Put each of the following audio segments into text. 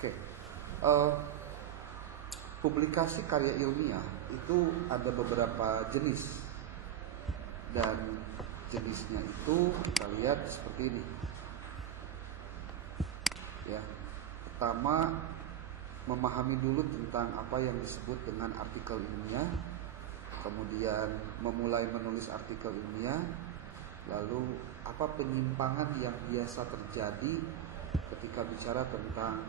Oke. Eh, Publikasi karya ilmiah itu ada beberapa jenis, dan jenisnya itu kita lihat seperti ini. Ya, pertama memahami dulu tentang apa yang disebut dengan artikel ilmiah, kemudian memulai menulis artikel ilmiah, lalu apa penyimpangan yang biasa terjadi ketika bicara tentang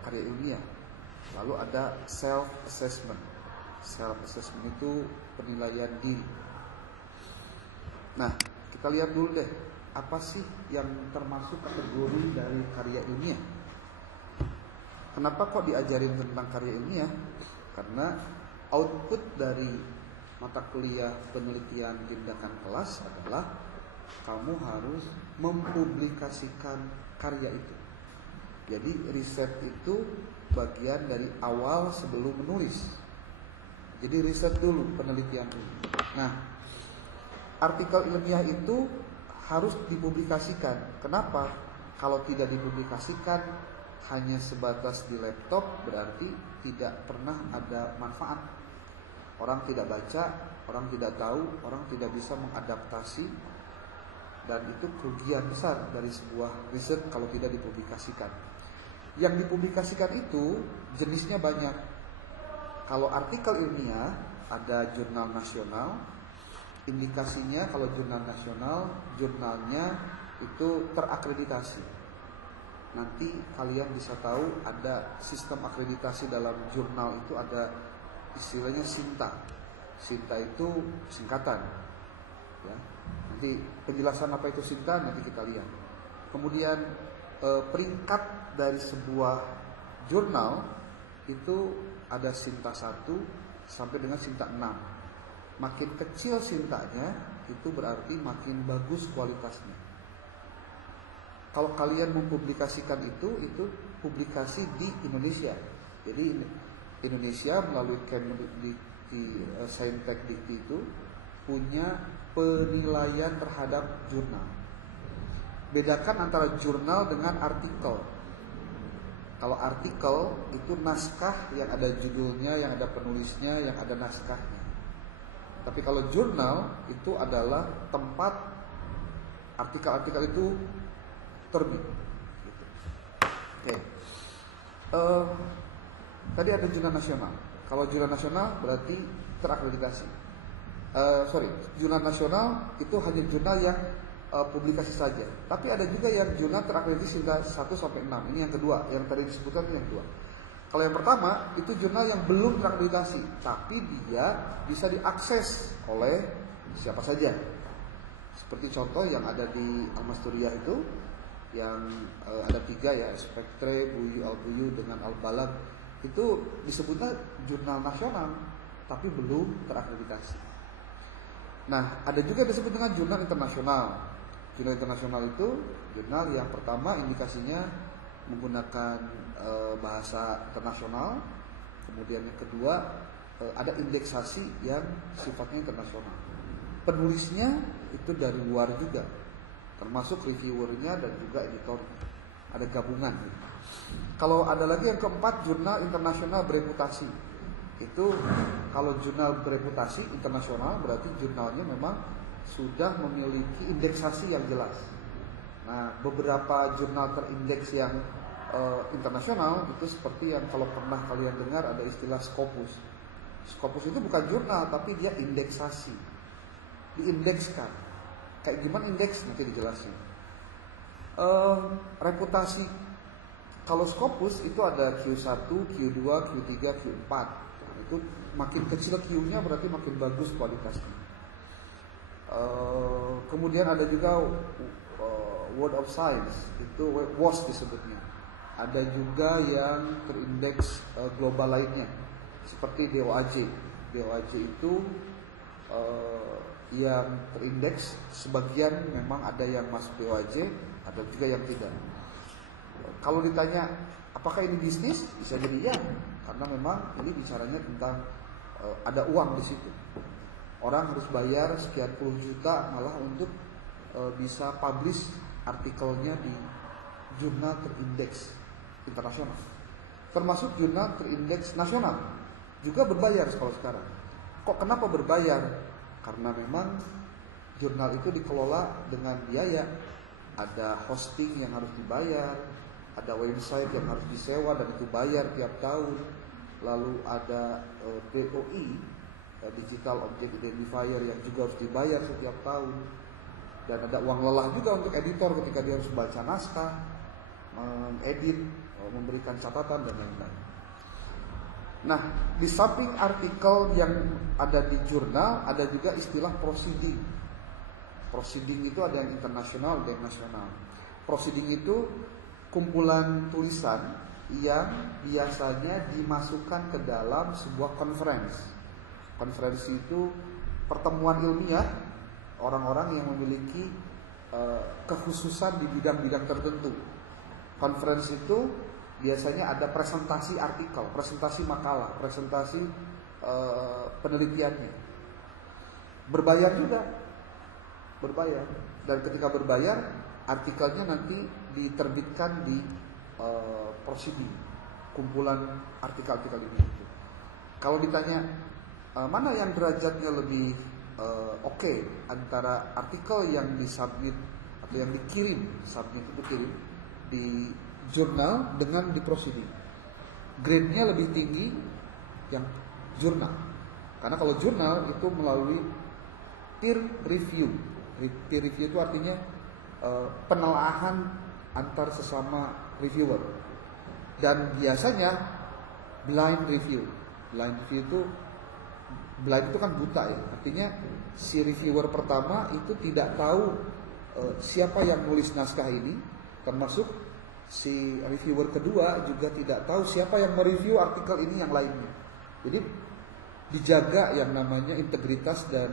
karya ilmiah. Lalu ada self assessment. Self assessment itu penilaian diri. Nah, kita lihat dulu deh, apa sih yang termasuk kategori dari karya ilmiah? Kenapa kok diajarin tentang karya ilmiah? Karena output dari mata kuliah penelitian tindakan kelas adalah kamu harus mempublikasikan karya itu. Jadi riset itu bagian dari awal sebelum menulis. Jadi riset dulu, penelitian dulu. Nah, artikel ilmiah itu harus dipublikasikan. Kenapa? Kalau tidak dipublikasikan hanya sebatas di laptop, berarti tidak pernah ada manfaat. Orang tidak baca, orang tidak tahu, orang tidak bisa mengadaptasi, dan itu kerugian besar dari sebuah riset kalau tidak dipublikasikan. Yang dipublikasikan itu jenisnya banyak. Kalau artikel ilmiah ada jurnal nasional. Indikasinya kalau jurnal nasional, jurnalnya itu terakreditasi. Nanti kalian bisa tahu ada sistem akreditasi dalam jurnal itu, ada istilahnya SINTA. SINTA itu singkatan. Ya. Nanti penjelasan apa itu SINTA nanti kita lihat. Kemudian peringkat dari sebuah jurnal itu ada SINTA 1 sampai dengan SINTA 6. Makin kecil SINTA-nya itu berarti makin bagus kualitasnya. Kalau kalian mempublikasikan itu publikasi di Indonesia. Jadi Indonesia melalui Kemdikti, Saintek Dikti itu punya penilaian terhadap jurnal. Bedakan antara jurnal dengan artikel. Kalau artikel itu naskah yang ada judulnya, yang ada penulisnya, yang ada naskahnya. Tapi kalau jurnal itu adalah tempat artikel-artikel itu terbit. Gitu. Oke. Tadi ada jurnal nasional. Kalau jurnal nasional berarti terakreditasi. Jurnal nasional itu hanya jurnal yang publikasi saja. Tapi ada juga yang jurnal terakreditasi hingga 1 sampai 6. Ini yang kedua, yang tadi disebutkan itu yang kedua. Kalau yang pertama itu jurnal yang belum terakreditasi, tapi dia bisa diakses oleh siapa saja. Seperti contoh yang ada di Al-Masturiah itu, yang ada 3 ya, Spektre, Buyu, Al-Buyu dengan Al-Balag, itu disebutnya jurnal nasional, tapi belum terakreditasi. Nah, ada juga yang disebut dengan jurnal internasional. Jurnal internasional itu jurnal yang pertama indikasinya menggunakan bahasa internasional. Kemudian yang kedua ada indeksasi yang sifatnya internasional. Penulisnya itu dari luar juga, termasuk reviewernya dan juga editornya. Ada gabungan. Kalau ada lagi yang keempat, jurnal internasional bereputasi. Itu kalau jurnal bereputasi internasional berarti jurnalnya memang sudah memiliki indeksasi yang jelas. Nah, beberapa jurnal terindeks yang internasional itu seperti yang kalau pernah kalian dengar ada istilah Scopus. Scopus itu bukan jurnal tapi dia indeksasi, diindekskan. Kayak gimana indeks nanti dijelasin. Reputasi kalau Scopus itu ada Q1, Q2, Q3, Q4. Nah, itu makin kecil Q-nya berarti makin bagus kualitasnya. Kemudian ada juga World of Science, itu WOS disebutnya. Ada juga yang terindeks global lainnya, seperti DOAJ. DOAJ itu yang terindeks, sebagian memang ada yang masuk DOAJ, ada juga yang tidak. Kalau ditanya apakah ini bisnis, bisa jadi ya, karena memang ini bicaranya tentang ada uang di situ. Orang harus bayar sekian puluh juta malah untuk bisa publish artikelnya di jurnal terindeks. internasional. Termasuk jurnal terindeks nasional juga berbayar kalau sekarang. Kok kenapa berbayar? Karena memang jurnal itu dikelola dengan biaya. Ada hosting yang harus dibayar, ada website yang harus disewa dan itu bayar tiap tahun. Lalu ada DOI, Digital Object Identifier, yang juga harus dibayar setiap tahun. Dan ada uang lelah juga untuk editor ketika dia harus baca naskah, mengedit, memberikan catatan dan lain-lain. Nah, di samping artikel yang ada di jurnal, ada juga istilah proceeding. Proceeding itu ada yang internasional, ada yang nasional. Proceeding itu kumpulan tulisan yang biasanya dimasukkan ke dalam sebuah conference. Konferensi itu pertemuan ilmiah orang-orang yang memiliki kekhususan di bidang-bidang tertentu. Konferensi itu biasanya ada presentasi artikel, presentasi makalah, presentasi penelitiannya. Berbayar juga, berbayar. Dan ketika berbayar, artikelnya nanti diterbitkan di proceeding, kumpulan artikel-artikel ini. Kalau ditanya mana yang derajatnya lebih oke antara artikel yang disubmit atau yang dikirim, submit itu kirim di jurnal dengan di proceeding, grade-nya lebih tinggi yang jurnal. Karena kalau jurnal itu melalui peer review. Peer review itu artinya penelaahan antar sesama reviewer. Dan biasanya blind review. Blind review itu, blind itu kan buta ya. Artinya si reviewer pertama itu tidak tahu siapa yang nulis naskah ini, termasuk si reviewer kedua juga tidak tahu siapa yang mereview artikel ini yang lainnya. Jadi dijaga yang namanya integritas dan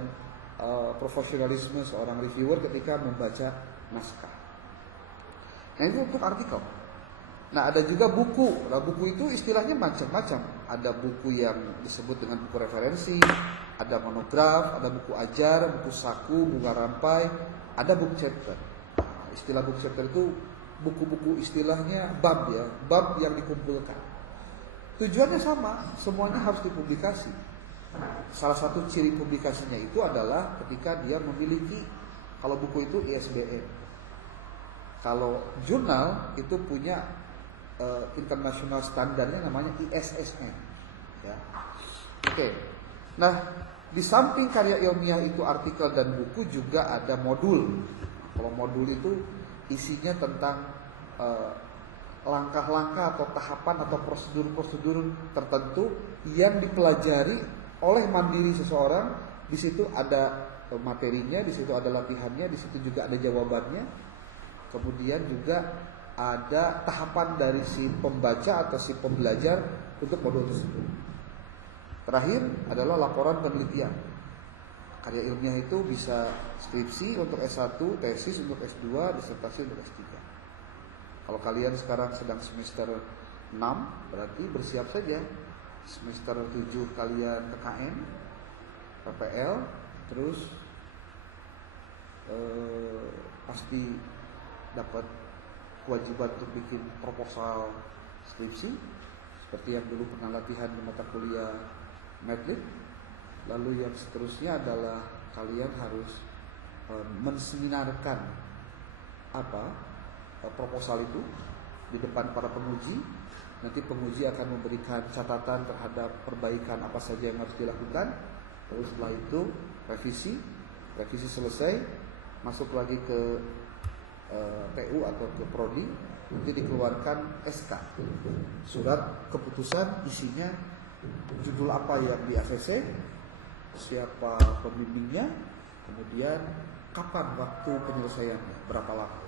profesionalisme seorang reviewer ketika membaca naskah. Nah, itu untuk artikel. Nah, ada juga buku. Nah, buku itu istilahnya macam-macam. Ada buku yang disebut dengan buku referensi, ada monograf, ada buku ajar, buku saku, bunga rampai, ada book chapter. Nah, istilah book chapter itu buku-buku istilahnya bab ya, bab yang dikumpulkan. Tujuannya sama, semuanya harus dipublikasi. Salah satu ciri publikasinya itu adalah ketika dia memiliki, kalau buku itu ISBN. Kalau jurnal itu punya international standarnya namanya ISSN. Ya. Oke. Nah, di samping karya ilmiah itu artikel dan buku juga ada modul. Kalau modul itu isinya tentang langkah-langkah atau tahapan atau prosedur-prosedur tertentu yang dipelajari oleh mandiri seseorang. Di situ ada materinya, di situ ada latihannya, di situ juga ada jawabannya. Kemudian juga ada tahapan dari si pembaca atau si pembelajar untuk modul tersebut. Terakhir adalah laporan penelitian. Karya ilmiah itu bisa skripsi untuk S1, tesis untuk S2, disertasi untuk S3. Kalau kalian sekarang sedang semester 6, berarti bersiap saja. Semester 7 kalian KKN, PPL, terus pasti dapat kewajiban untuk bikin proposal skripsi seperti yang dulu pernah latihan di mata kuliah Medlit. Lalu yang seterusnya adalah kalian harus menseminarkan proposal itu di depan para penguji. Nanti penguji akan memberikan catatan terhadap perbaikan apa saja yang harus dilakukan. Terus setelah itu revisi selesai, masuk lagi ke PU atau ke Prodi, nanti dikeluarkan SK, surat keputusan, isinya judul apa yang di ACC, siapa pembimbingnya, kemudian kapan waktu penyelesaiannya, berapa lama.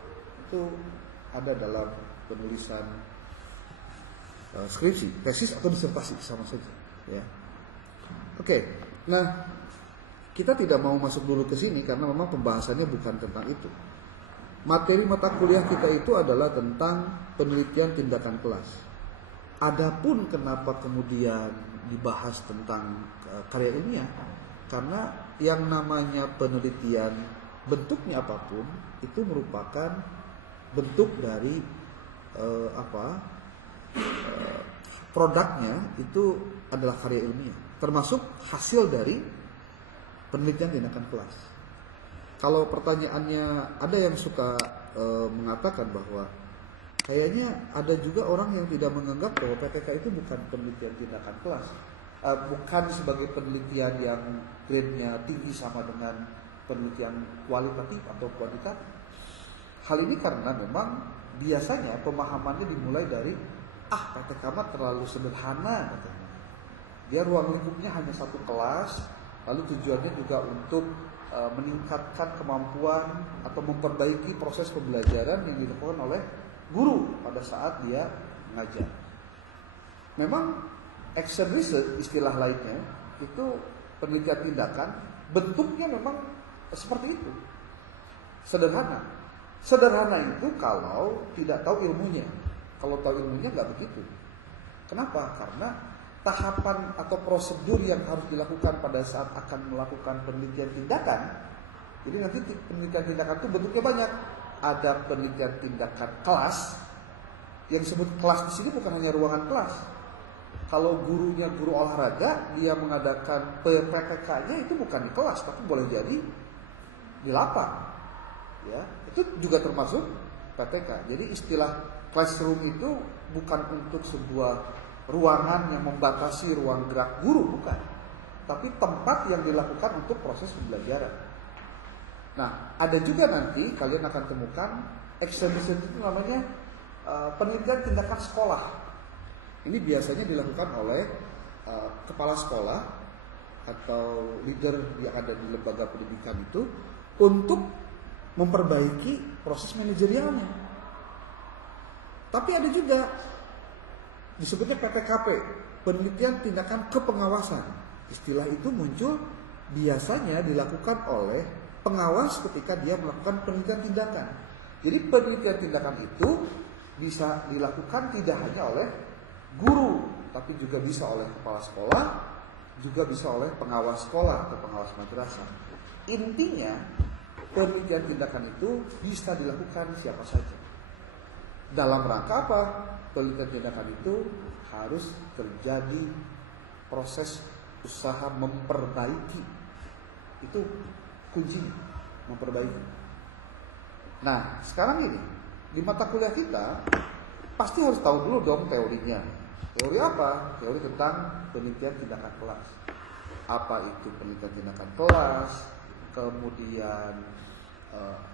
Itu ada dalam penulisan skripsi, tesis atau disertasi sama saja. Ya. Oke, nah kita tidak mau masuk dulu ke sini karena memang pembahasannya bukan tentang itu. Materi mata kuliah kita itu adalah tentang penelitian tindakan kelas. Adapun kenapa kemudian dibahas tentang karya ilmiah, karena yang namanya penelitian bentuknya apapun itu merupakan bentuk dari produknya itu adalah karya ilmiah, termasuk hasil dari penelitian tindakan kelas. Kalau pertanyaannya, ada yang suka mengatakan bahwa kayaknya ada juga orang yang tidak menganggap bahwa PTK itu bukan penelitian tindakan kelas, bukan sebagai penelitian yang grade-nya tinggi sama dengan penelitian kualitatif atau kuantitatif. Hal ini karena memang biasanya pemahamannya dimulai dari PTK mah terlalu sederhana katanya. Dia ruang lingkupnya hanya satu kelas, lalu tujuannya juga untuk meningkatkan kemampuan atau memperbaiki proses pembelajaran yang dilakukan oleh guru pada saat dia mengajar. Memang action research istilah lainnya itu penelitian tindakan, bentuknya memang seperti itu. Sederhana. Sederhana itu kalau tidak tahu ilmunya. Kalau tahu ilmunya nggak begitu. Kenapa? Karena tahapan atau prosedur yang harus dilakukan pada saat akan melakukan penelitian tindakan. Jadi nanti penelitian tindakan itu bentuknya banyak. Ada penelitian tindakan kelas. Yang disebut kelas di sini bukan hanya ruangan kelas. Kalau gurunya guru olahraga, dia mengadakan PPK-nya itu bukan di kelas, tapi boleh jadi di lapang. Ya, itu juga termasuk PTK. Jadi istilah classroom itu bukan untuk sebuah ruangan yang membatasi ruang gerak guru, bukan. Tapi tempat yang dilakukan untuk proses pembelajaran. Nah, ada juga nanti kalian akan temukan action research itu namanya penelitian tindakan sekolah. Ini biasanya dilakukan oleh kepala sekolah atau leader yang ada di lembaga pendidikan itu untuk memperbaiki proses manajerialnya. Tapi ada juga disebutnya PTKP, penelitian tindakan kepengawasan. Istilah itu muncul biasanya dilakukan oleh pengawas ketika dia melakukan penelitian tindakan. Jadi penelitian tindakan itu bisa dilakukan tidak hanya oleh guru, tapi juga bisa oleh kepala sekolah, juga bisa oleh pengawas sekolah atau pengawas madrasah. Intinya penelitian tindakan itu bisa dilakukan siapa saja. Dalam rangka apa? Penelitian tindakan itu harus terjadi proses usaha memperbaiki. Itu kuncinya, memperbaiki. Nah, sekarang ini di mata kuliah kita pasti harus tahu dulu dong teorinya. Teori apa? Teori tentang penelitian tindakan kelas. Apa itu penelitian tindakan kelas? Kemudian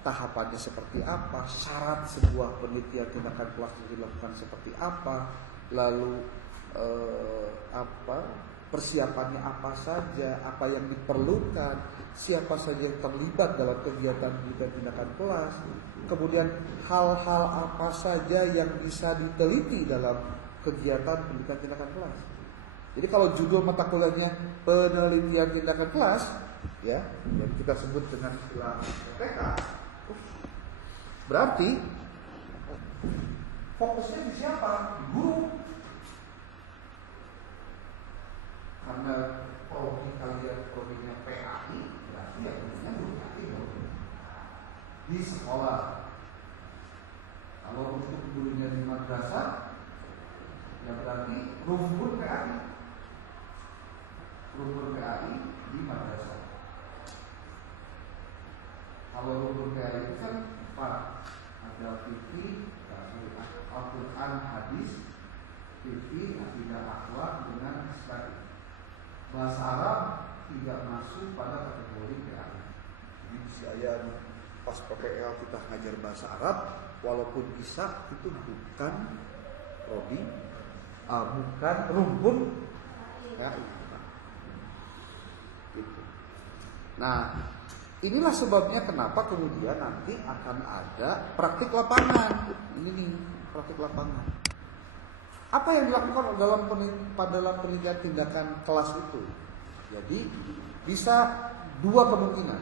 tahapannya seperti apa, syarat sebuah penelitian tindakan kelas dilakukan seperti apa, lalu persiapannya apa saja, apa yang diperlukan, siapa saja yang terlibat dalam kegiatan penelitian tindakan kelas, kemudian hal-hal apa saja yang bisa diteliti dalam kegiatan penelitian tindakan kelas. Jadi kalau judul mata kuliahnya penelitian tindakan kelas, ya, yang kita sebut dengan istilah PTK, berarti fokusnya di siapa? Di guru. Karena prodi kalian prodinya PAI, berarti ya gurunya guru PAI di sekolah. Kalau untuk gurunya di madrasah, ya berarti rumpun PAI. Rumpun PAI di madrasah. Kalau rumpun PAI itu kan 4, ada fikih, Al-Quran, hadis, fikih, akidah, akhlak dengan istari. Bahasa Arab tidak masuk pada kategori PAI. Jadi si ayat pas PPL kita ngajar bahasa Arab, walaupun bisa itu bukan prodi, bukan rumpun PAI. Gitu. Nah, inilah sebabnya kenapa kemudian nanti akan ada praktik lapangan. Ini nih, praktik lapangan. Apa yang dilakukan dalam penelitian tindakan kelas itu? Jadi bisa dua kemungkinan.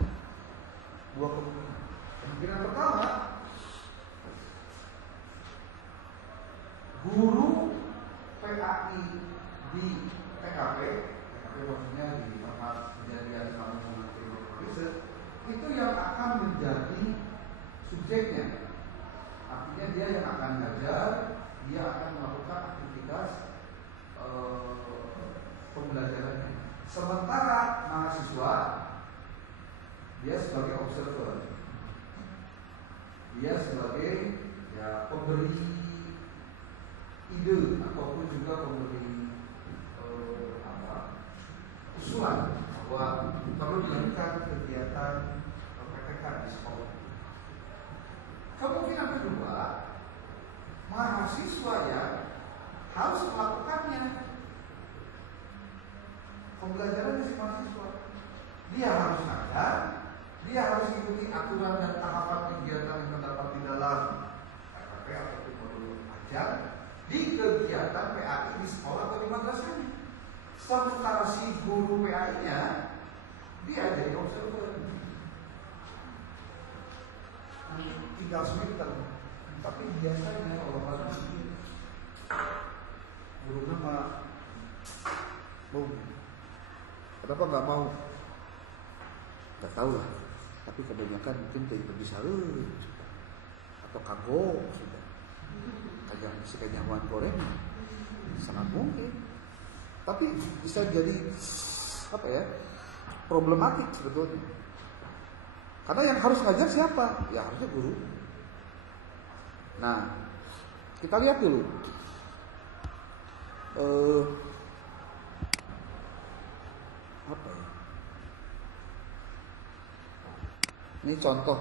Kemungkinan pertama, guru PAI di PKP maksudnya di tempat kejadian kamu riset, itu yang akan menjadi subjeknya. Artinya dia yang akan ngajar, dia akan melakukan aktivitas dia sebagai observer, dia sebagai ya pemberi ide ataupun juga pemberi usulan bahwa perlu dilakukan kegiatan PPK di sekolah. Kemungkinan kedua, mahasiswa yang harus melakukannya. Pembelajaran si mahasiswa, dia harus sadar, dia harus ikuti aturan dan tahapan kegiatan yang terdapat di dalam RPP ataupun modul ajar di kegiatan PAI di sekolah atau di madrasahnya. Sementara si guru PAI-nya dia jadi observer, tinggal semester. Tapi biasanya orang-orang guru nama kenapa nggak mau? Nggak tahu lah. Tapi kebanyakan mungkin tidak bisa atau kagok sudah. Kayak si kenyawan goreng sangat mungkin. Tapi bisa jadi apa ya? Problematik sebetulnya. Karena yang harus ngajar siapa? Ya harusnya guru. Nah, kita lihat dulu. Apa ya? Ini contoh.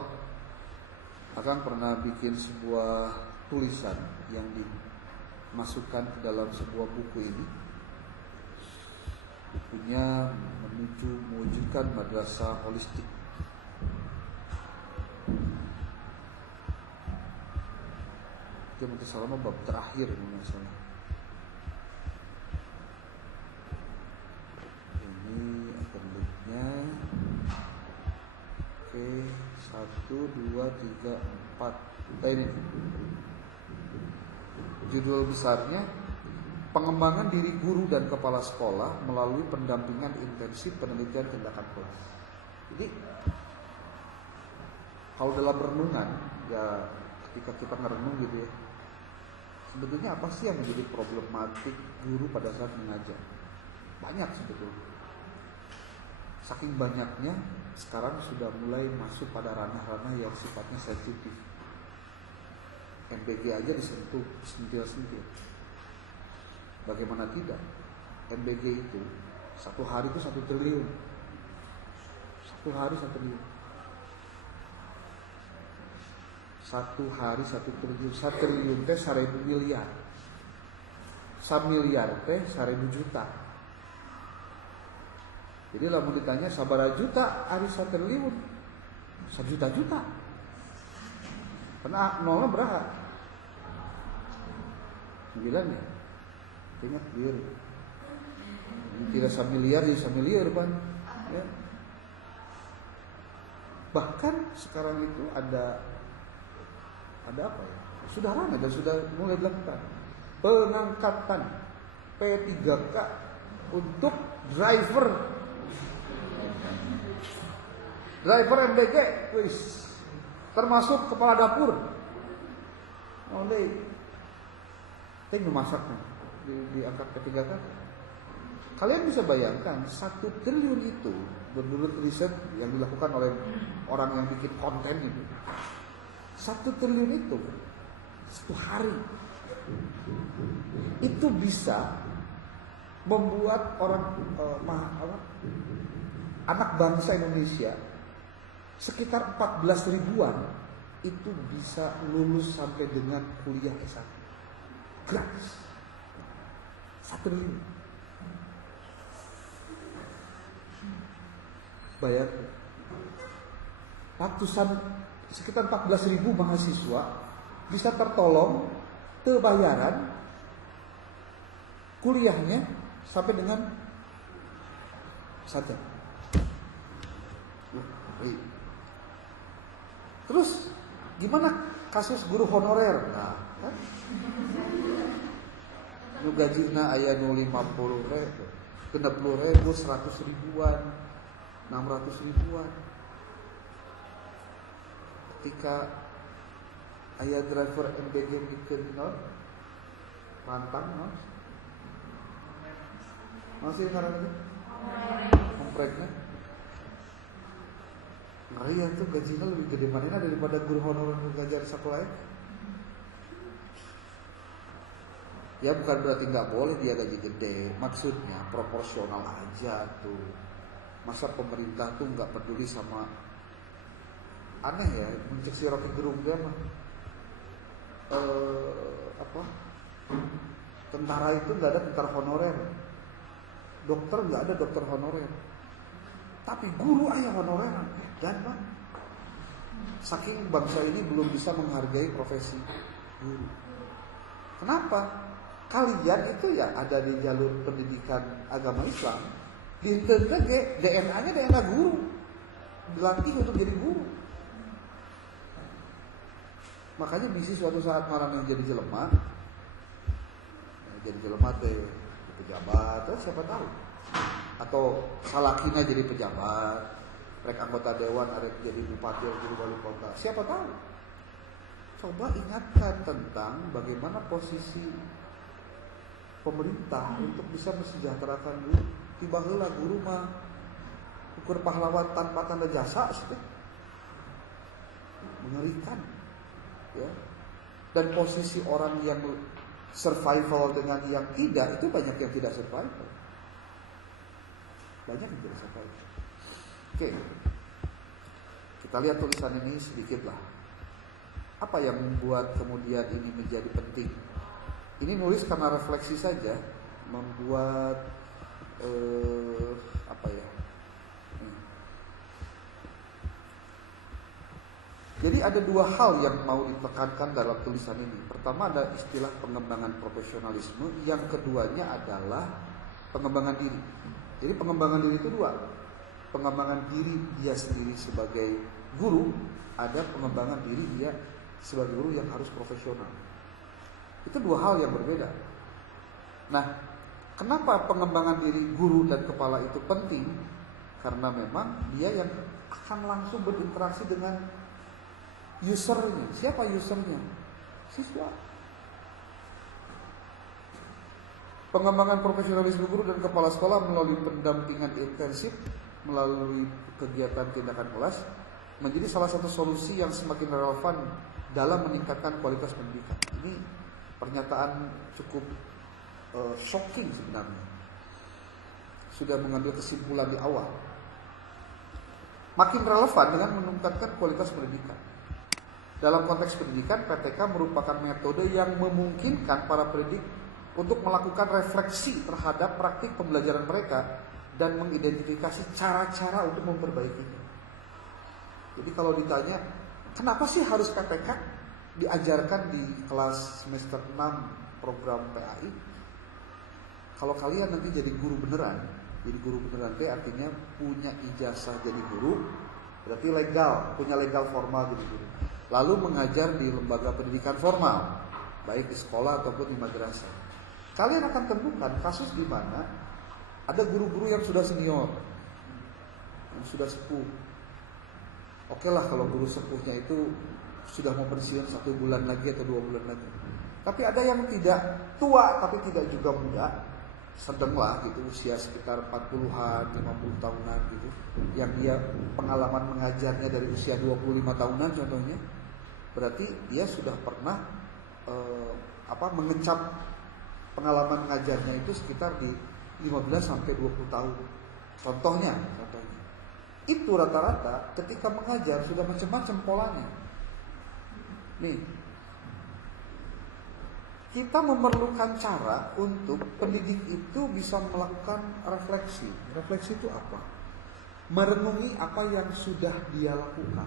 Akang pernah bikin sebuah tulisan yang dimasukkan ke dalam sebuah buku ini. Bukunya mewujudkan madrasah holistik. Itu mungkin selama bab terakhir misalnya. Ini appendiknya. Oke, 1, 2, 3, 4. Ini judul besarnya, pengembangan diri guru dan kepala sekolah melalui pendampingan intensif penelitian tindakan kelas. Jadi kalau dalam renungan, ya ketika kita ngerenung gitu ya, sebetulnya apa sih yang menjadi problematik guru pada saat mengajar? Banyak sebetulnya. Saking banyaknya, sekarang sudah mulai masuk pada ranah-ranah yang sifatnya sensitif. MBG aja disentuh, sentil-sentil. Bagaimana tidak? MBG itu satu hari itu 1 triliun. Satu hari 1 triliun. Satu hari 1 triliun. 1 triliun teh 1000 miliar. 1 miliar teh 1000 juta. Jadi lamun ditanya sabaraha juta ari 1 triliun. 1 juta-juta. Karena nolnya berapa? 9 ya. Ingat clear. Tidak 1 miliar jadi 1 miliar kan. Ya. Bahkan sekarang itu ada apa ya? Sudah ramai dan sudah mulai dilakukan pengangkatan P3K untuk driver MBG, wis, termasuk kepala dapur. Oleh ting masaknya diangkat P3K. Kalian bisa bayangkan 1 triliun itu menurut riset yang dilakukan oleh orang yang bikin konten itu. 1 triliun itu 1 hari itu bisa membuat anak bangsa Indonesia sekitar 14 ribuan itu bisa lulus sampai dengan kuliah S1 gratis. 1 triliun. Bayangkan ratusan sekitar 14.000 mahasiswa bisa tertolong tebayaran kuliahnya sampai dengan S1. Terus gimana kasus guru honorer? Nah, kan? Nu gajina aya nu 50.000, 60.000, 100 ribuan, 600 ribuan. Ketika aya driver MBG bikin rantang masih karena itu mempregna Ngeri ya tuh, gajinya lebih gede mana daripada guru honorer ngajar di sekolah ya. Ya bukan berarti nggak boleh dia gaji gede, maksudnya proporsional aja tuh. Masa pemerintah tuh nggak peduli sama, aneh ya, mencek si Rocky Gerung dia mah tentara itu nggak ada tentara honorer, dokter nggak ada dokter honorer, tapi guru ayah honorer, dan bang, saking bangsa ini belum bisa menghargai profesi guru. Kenapa? Kalian itu ya ada di jalur pendidikan agama Islam, dihenteu DNA-nya DNA guru, dilatih untuk jadi guru. Makanya bisa suatu saat orang yang jadi jelema teh pejabat, siapa tahu, atau salakina jadi pejabat, rek anggota dewan, ada jadi bupati atau jadi wali kota, siapa tahu. Coba ingatkan tentang bagaimana posisi pemerintah untuk bisa mensejahterakan guru. Tiba heula guru mah ukur pahlawan tanpa tanda jasa sudah mengerikan ya. Dan posisi orang yang survival dengan yang tidak, itu banyak yang tidak survival. Banyak yang tidak survival. Oke. Kita lihat tulisan ini sedikit lah. Apa yang membuat kemudian ini menjadi penting? Ini nulis karena refleksi saja, membuat Jadi ada dua hal yang mau ditekankan dalam tulisan ini. Pertama ada istilah pengembangan profesionalisme, yang keduanya adalah pengembangan diri. Jadi pengembangan diri itu dua. Pengembangan diri dia sendiri sebagai guru, ada pengembangan diri dia sebagai guru yang harus profesional. Itu dua hal yang berbeda. Nah, kenapa pengembangan diri guru dan kepala itu penting? Karena memang dia yang akan langsung berinteraksi dengan usernya. Siapa usernya? Siswa. Pengembangan profesionalisme guru dan kepala sekolah melalui pendampingan intensif, melalui kegiatan tindakan kelas, menjadi salah satu solusi yang semakin relevan dalam meningkatkan kualitas pendidikan. Ini pernyataan cukup shocking sebenarnya. Sudah mengambil kesimpulan di awal. Makin relevan dengan meningkatkan kualitas pendidikan. Dalam konteks pendidikan, PTK merupakan metode yang memungkinkan para pendidik untuk melakukan refleksi terhadap praktik pembelajaran mereka dan mengidentifikasi cara-cara untuk memperbaikinya. Jadi kalau ditanya, kenapa sih harus PTK diajarkan di kelas semester 6 program PAI? Kalau kalian nanti jadi guru beneran itu artinya punya ijazah jadi guru, berarti legal, punya legal formal jadi guru. Lalu mengajar di lembaga pendidikan formal, baik di sekolah ataupun di madrasah. Kalian akan temukan kasus di mana ada guru-guru yang sudah senior, yang sudah sepuh. Oke lah kalau guru sepuhnya itu sudah mau pensiun 1 bulan lagi atau 2 bulan lagi. Tapi ada yang tidak tua tapi tidak juga muda, sedang lah gitu, usia sekitar 40-an, 50 tahunan gitu, yang dia pengalaman mengajarnya dari usia 25 tahunan contohnya. Berarti dia sudah pernah mengecap pengalaman mengajarnya itu sekitar di 15 sampai 20 tahun. Contohnya. Itu rata-rata ketika mengajar sudah macam-macam polanya. Nih, kita memerlukan cara untuk pendidik itu bisa melakukan refleksi. Refleksi itu apa? Merenungi apa yang sudah dia lakukan.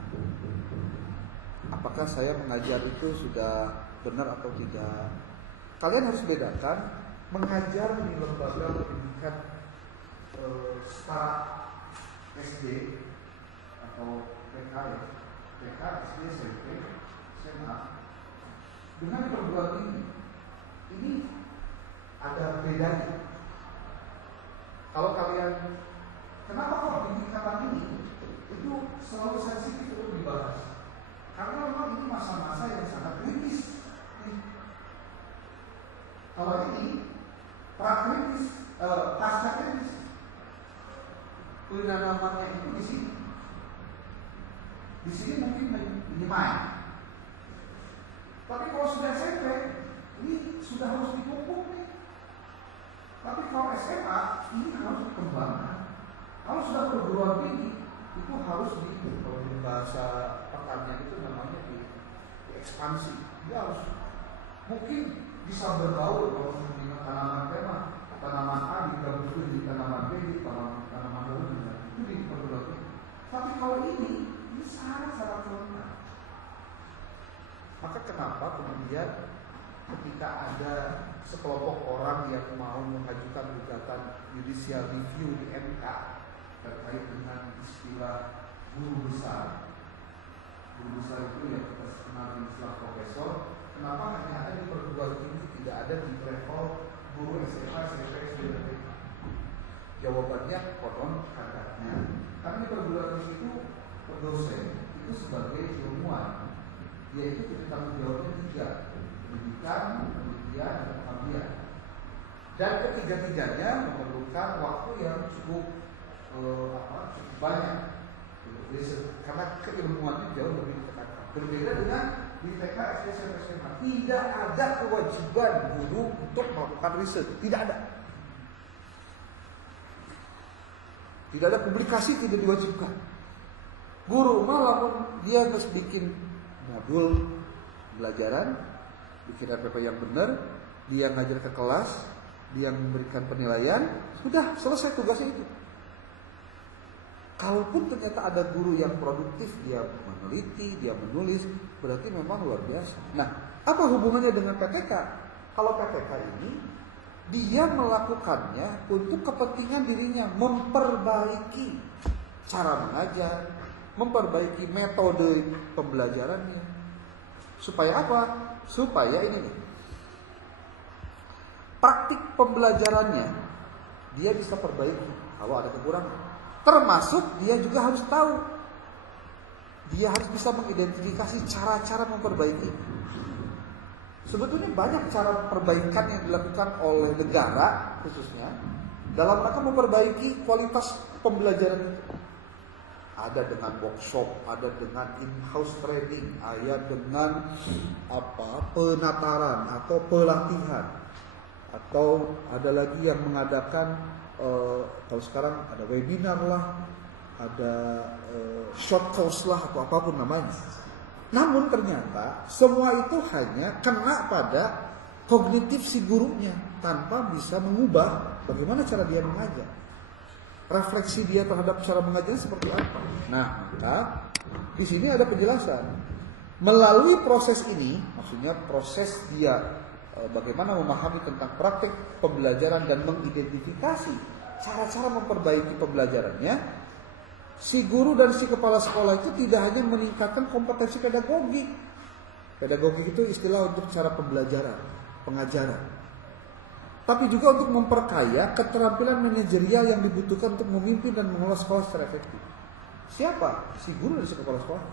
Apakah saya mengajar itu sudah benar atau tidak? Kalian harus bedakan mengajar di lembaga pendidikan start SD atau TK ya, TK, SD, SMP, SMA dengan perguruan tinggi. Ini ada bedanya. Kalau kalian, kenapa kok di tingkatan ini itu selalu sensitif untuk dibahas? Karena memang ini masa-masa yang sangat kritis. Kalau ini prakritis, pasca kritis. Namanya itu di sini. Di sini mungkin menyemai. Tapi kalau sudah SMP, ini sudah harus dipupuk nih. Tapi kalau SMA, ini harus dikembangkan. Kalau sudah perguruan tinggi, itu harus kalau di bahasa pertanian itu namanya ekspansi. Dia harus mungkin bisa bergaul kalau dengan tanaman tema, tanaman A digabung di tanaman B, di tanaman B itu di perguruan tinggi. Tapi kalau ini sangat rendah. Maka kenapa kemudian ketika ada sekelompok orang yang mau mengajukan gugatan judicial review di MK terkait dengan istilah guru besar itu yang kita kenal dengan istilah profesor, kenapa hanya ada di perguruan tinggi, tidak ada di level guru SMA, SMP, SMK? Jawabannya konon katanya, karena di perguruan tinggi itu dosen itu sebagai ilmuwan, yaitu tanggung jawabnya 3: pendidikan, penelitian, dan pengabdian. Dan ketiga-tiganya memerlukan waktu yang cukup banyak, karena keilmuannya jauh lebih ditekankan. Berbeda dengan di TK, SD, SMP, SMA, tidak ada kewajiban guru untuk melakukan riset, tidak ada. Tidak ada publikasi, tidak diwajibkan. Guru malah dia harus bikin modul pelajaran, bikin RPP yang benar, dia ngajar ke kelas, dia memberikan penilaian, sudah selesai tugasnya itu. Kalaupun ternyata ada guru yang produktif, dia meneliti, dia menulis, berarti memang luar biasa. Nah, apa hubungannya dengan PTK? Kalau PTK ini dia melakukannya untuk kepentingan dirinya, memperbaiki cara mengajar, memperbaiki metode pembelajarannya. Supaya apa? Supaya ini nih, praktik pembelajarannya dia bisa perbaiki kalau ada kekurangan. Termasuk dia juga harus tahu, dia harus bisa mengidentifikasi cara-cara memperbaiki. Sebetulnya banyak cara perbaikan yang dilakukan oleh negara khususnya dalam rangka memperbaiki kualitas pembelajaran itu. Ada dengan workshop, ada dengan in-house training, ada dengan penataran atau pelatihan, atau ada lagi yang mengadakan kalau sekarang ada webinar lah, ada short course lah, atau apapun namanya. Namun ternyata semua itu hanya kena pada kognitif si gurunya tanpa bisa mengubah bagaimana cara dia mengajar. Refleksi dia terhadap cara mengajar seperti apa. Nah, maka di sini ada penjelasan. Melalui proses ini, maksudnya proses dia bagaimana memahami tentang praktik pembelajaran dan mengidentifikasi cara-cara memperbaiki pembelajarannya, si guru dan si kepala sekolah itu tidak hanya meningkatkan kompetensi pedagogik. Pedagogik itu istilah untuk cara pembelajaran, pengajaran. Tapi juga untuk memperkaya keterampilan manajerial yang dibutuhkan untuk memimpin dan mengelola sekolah secara efektif. Siapa? Si guru dan si kepala sekolah.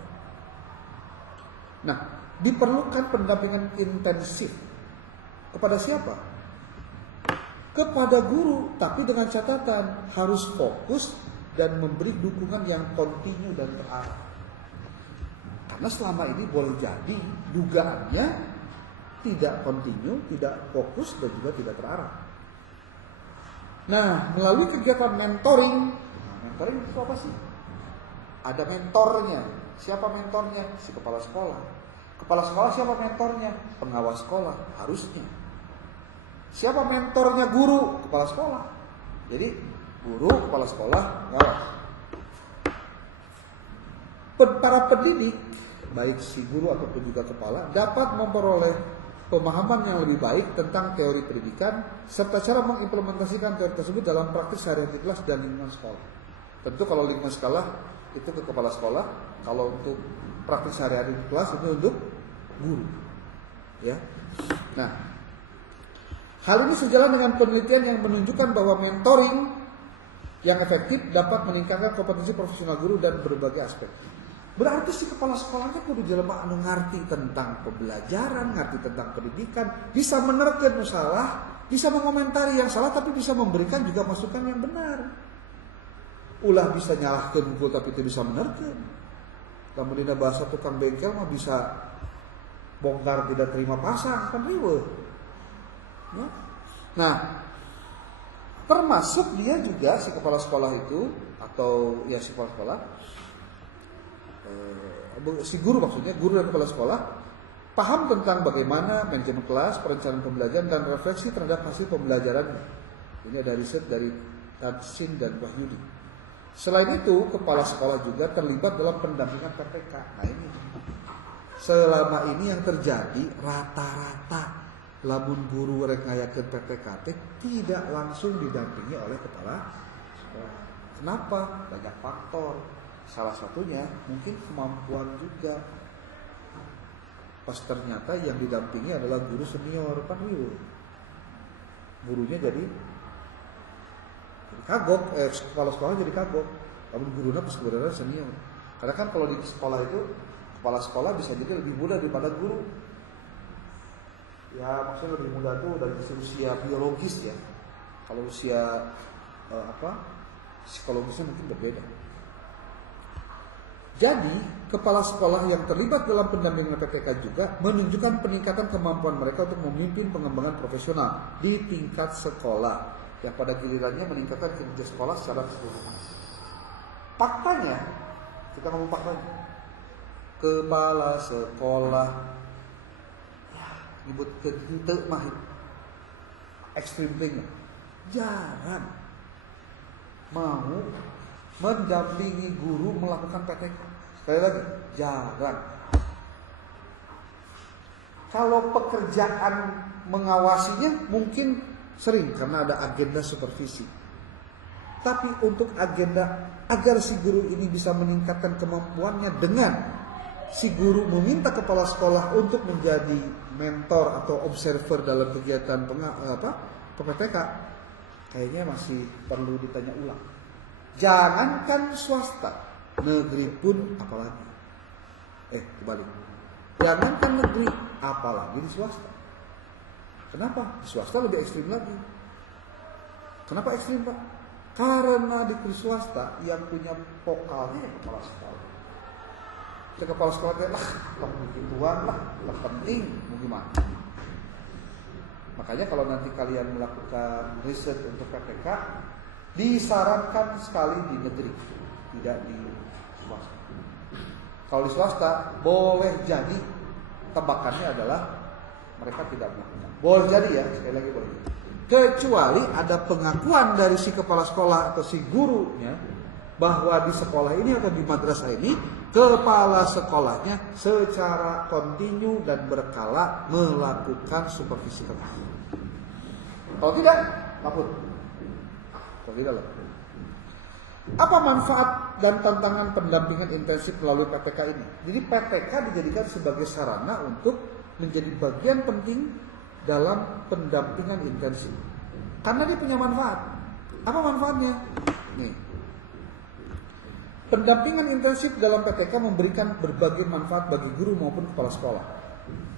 Nah, diperlukan pendampingan intensif. Kepada siapa? Kepada guru, tapi dengan catatan harus fokus dan memberi dukungan yang kontinu dan terarah. Karena selama ini boleh jadi dugaannya tidak kontinu, tidak fokus, dan juga tidak terarah. Nah, melalui kegiatan mentoring, mentoring itu apa sih? Ada mentornya. Siapa mentornya? Si kepala sekolah. Kepala sekolah siapa mentornya? Pengawas sekolah, harusnya. Siapa mentornya? Guru, kepala sekolah. Jadi guru, kepala sekolah, pengawas. Para pendidik, baik si guru ataupun juga kepala, dapat memperoleh pemahaman yang lebih baik tentang teori pendidikan serta cara mengimplementasikan teori tersebut dalam praktik sehari-hari di kelas dan lingkungan sekolah. Tentu kalau lingkungan sekolah itu ke kepala sekolah, kalau untuk praktik sehari-hari di kelas itu untuk guru. Ya. Nah, hal ini sejalan dengan penelitian yang menunjukkan bahwa mentoring yang efektif dapat meningkatkan kompetensi profesional guru dan berbagai aspek. Berarti si kepala sekolahnya kudu jelema anu ngarti tentang pembelajaran, ngarti tentang pendidikan, bisa menerken salah, bisa mengomentari yang salah, tapi bisa memberikan juga masukan yang benar. Ulah bisa nyalahkeun unggul tapi itu bisa menerken. Lamun dina bahasa tukang bengkel mah bisa bongkar tidak terima pasang kan riweuh. Ya. Nah, termasuk dia juga si kepala sekolah itu atau ya si kepala sekolah, si guru maksudnya, guru dan kepala sekolah paham tentang bagaimana manajemen kelas, perencanaan pembelajaran dan refleksi terhadap hasil pembelajaran. Ini ada riset dari Tadsin dan Wahyudi. Selain itu, kepala sekolah juga terlibat dalam pendampingan PPK. Nah ini, selama ini yang terjadi rata-rata lamun guru rek ngayakeun PPK tidak langsung didampingi oleh kepala sekolah. Kenapa? Banyak faktor. Salah satunya mungkin kemampuan juga. Pas ternyata yang didampingi adalah guru senior kan riweuh. Gurunya jadi kagok, kepala sekolah jadi kagok. Namun gurunya pas sebenarnya senior. Karena kan kalau di sekolah itu kepala sekolah bisa jadi lebih muda daripada guru. Ya maksudnya lebih muda tuh dari usia biologis ya. Kalau usia psikologisnya mungkin berbeda. Jadi, kepala sekolah yang terlibat dalam pendampingan PPK juga menunjukkan peningkatan kemampuan mereka untuk memimpin pengembangan profesional di tingkat sekolah yang pada gilirannya meningkatkan kinerja sekolah secara keseluruhan. Faktanya, kita ngomong faktanya, kepala sekolah nyebut henteu mah ekstrim thing jarang mau mendampingi guru melakukan PTK. Sekali lagi, jarang. Kalau pekerjaan mengawasinya mungkin sering karena ada agenda supervisi. Tapi untuk agenda agar si guru ini bisa meningkatkan kemampuannya dengan si guru meminta kepala sekolah untuk menjadi mentor atau observer dalam kegiatan PPTK, kayaknya masih perlu ditanya ulang. Jangankan swasta, negeri pun apalagi. Kembali. Jangankan negeri, apalagi di swasta. Kenapa? Di swasta lebih ekstrim lagi. Kenapa ekstrim, Pak? Karena di swasta yang punya vokalnya ya kepala sekolah. Kepala sekolah lah, kamu begituan lah, penting, mau gimana? Makanya kalau nanti kalian melakukan riset untuk PPK, disarankan sekali di negeri, tidak di swasta. Kalau di swasta, boleh jadi tebakannya adalah mereka tidak melakukan. Boleh jadi ya, sekali lagi boleh jadi. Kecuali ada pengakuan dari si kepala sekolah atau si gurunya bahwa di sekolah ini atau di madrasah ini kepala sekolahnya secara kontinu dan berkala melakukan supervisi kelas. Kalau tidak, kaput. Kalau tidak loh. Apa manfaat dan tantangan pendampingan intensif melalui PPK ini? Jadi PPK dijadikan sebagai sarana untuk menjadi bagian penting dalam pendampingan intensif. Karena dia punya manfaat. Apa manfaatnya? Nih. Pendampingan intensif dalam PPK memberikan berbagai manfaat bagi guru maupun kepala sekolah.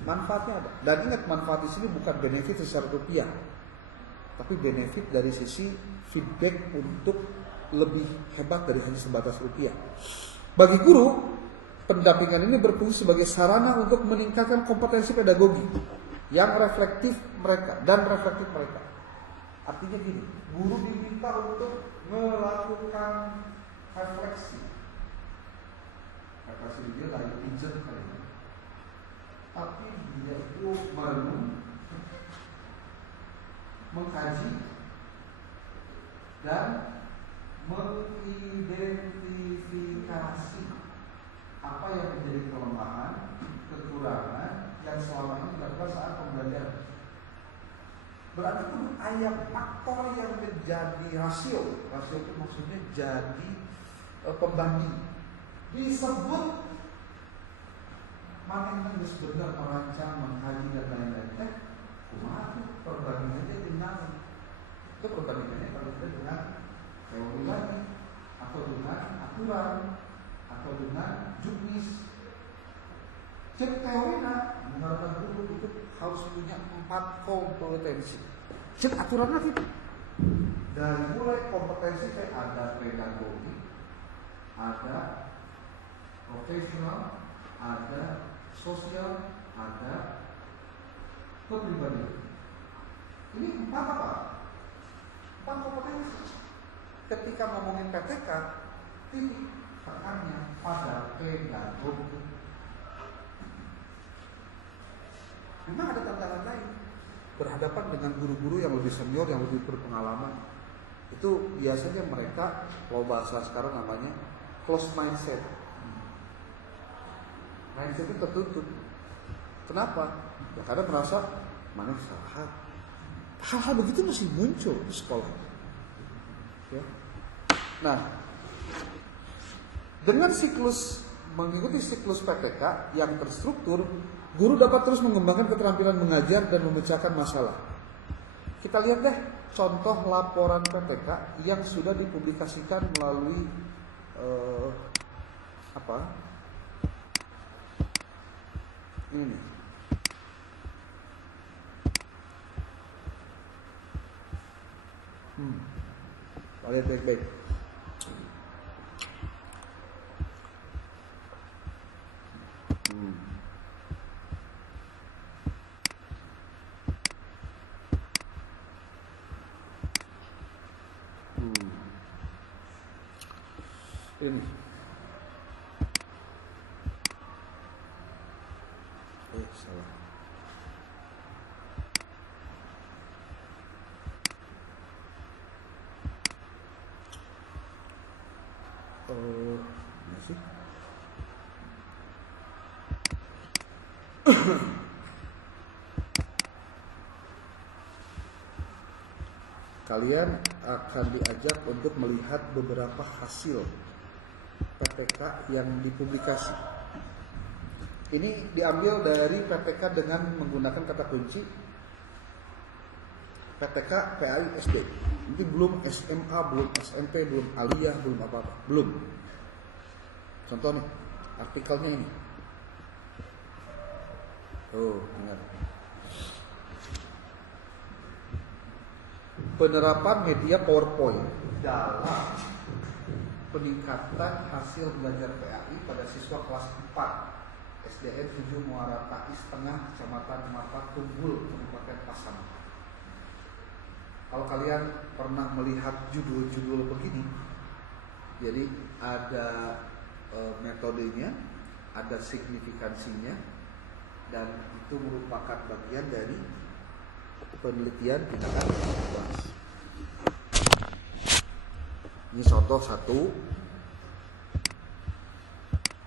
Manfaatnya ada. Dan ingat, manfaat di sini bukan benefit secara rupiah, tapi benefit dari sisi feedback untuk lebih hebat dari hanya sebatas rupiah. Bagi guru, pendampingan ini berfungsi sebagai sarana untuk meningkatkan kompetensi pedagogi yang reflektif mereka dan reflektif mereka. Artinya gini, guru diminta untuk melakukan refleksi. Refleksi dia lagi pijet kali ini. Tapi dia itu merenung, mengkaji dan mengidentifikasi apa yang menjadi kelemahan, kekurangan yang selama ini dilakukan saat pembelajaran. Berarti itu ada faktor yang menjadi rasio. Rasio itu maksudnya jadi pembanding. Disebut mana yang harus benar merancang, mengkaji dan lain-lain. Kumaha perbandingannya dengan itu perbandingannya kalau tidak dengan teori lagi, atau dengan aturan, atau dengan juknis. Cek teorinya, menurut guru itu harus punya 4 kompetensi. Cek aturannya gitu. Dari mulai kompetensi ada pedagogi, ada profesional, ada sosial, ada kepribadian. Ini 4 apa? 4 kompetensi. Ketika ngomongin PTK, titik tekannya pada pedagogi. Memang ada tantangan lain. Berhadapan dengan guru-guru yang lebih senior, yang lebih berpengalaman. Itu biasanya mereka, kalau bahasa sekarang namanya closed mindset. Mindsetnya tertutup. Kenapa? Ya karena merasa mana salah. Hal-hal begitu masih muncul di sekolah. Ya. Nah, dengan mengikuti siklus PTK yang terstruktur, guru dapat terus mengembangkan keterampilan mengajar dan memecahkan masalah. Kita lihat deh contoh laporan PTK yang sudah dipublikasikan melalui ini nih. Lihat baik-baik. Ini. Salah. Masih. Kalian akan diajak untuk melihat beberapa hasil PTK yang dipublikasi. Ini diambil dari PTK dengan menggunakan kata kunci PTK PAI SD. Ini belum SMA, belum SMP, belum aliyah, belum apa-apa, belum. Contoh nih, artikelnya ini. Ingat. Penerapan media PowerPoint dalam peningkatan hasil belajar PAI pada siswa kelas 4 SDN 7 Muara Tais Tengah, Kecamatan Mata Tunggul, Kabupaten Pasaman. Kalau kalian pernah melihat judul-judul begini, jadi ada metodenya, ada signifikansinya, dan itu merupakan bagian dari penelitian tindakan kelas. Ini contoh 1.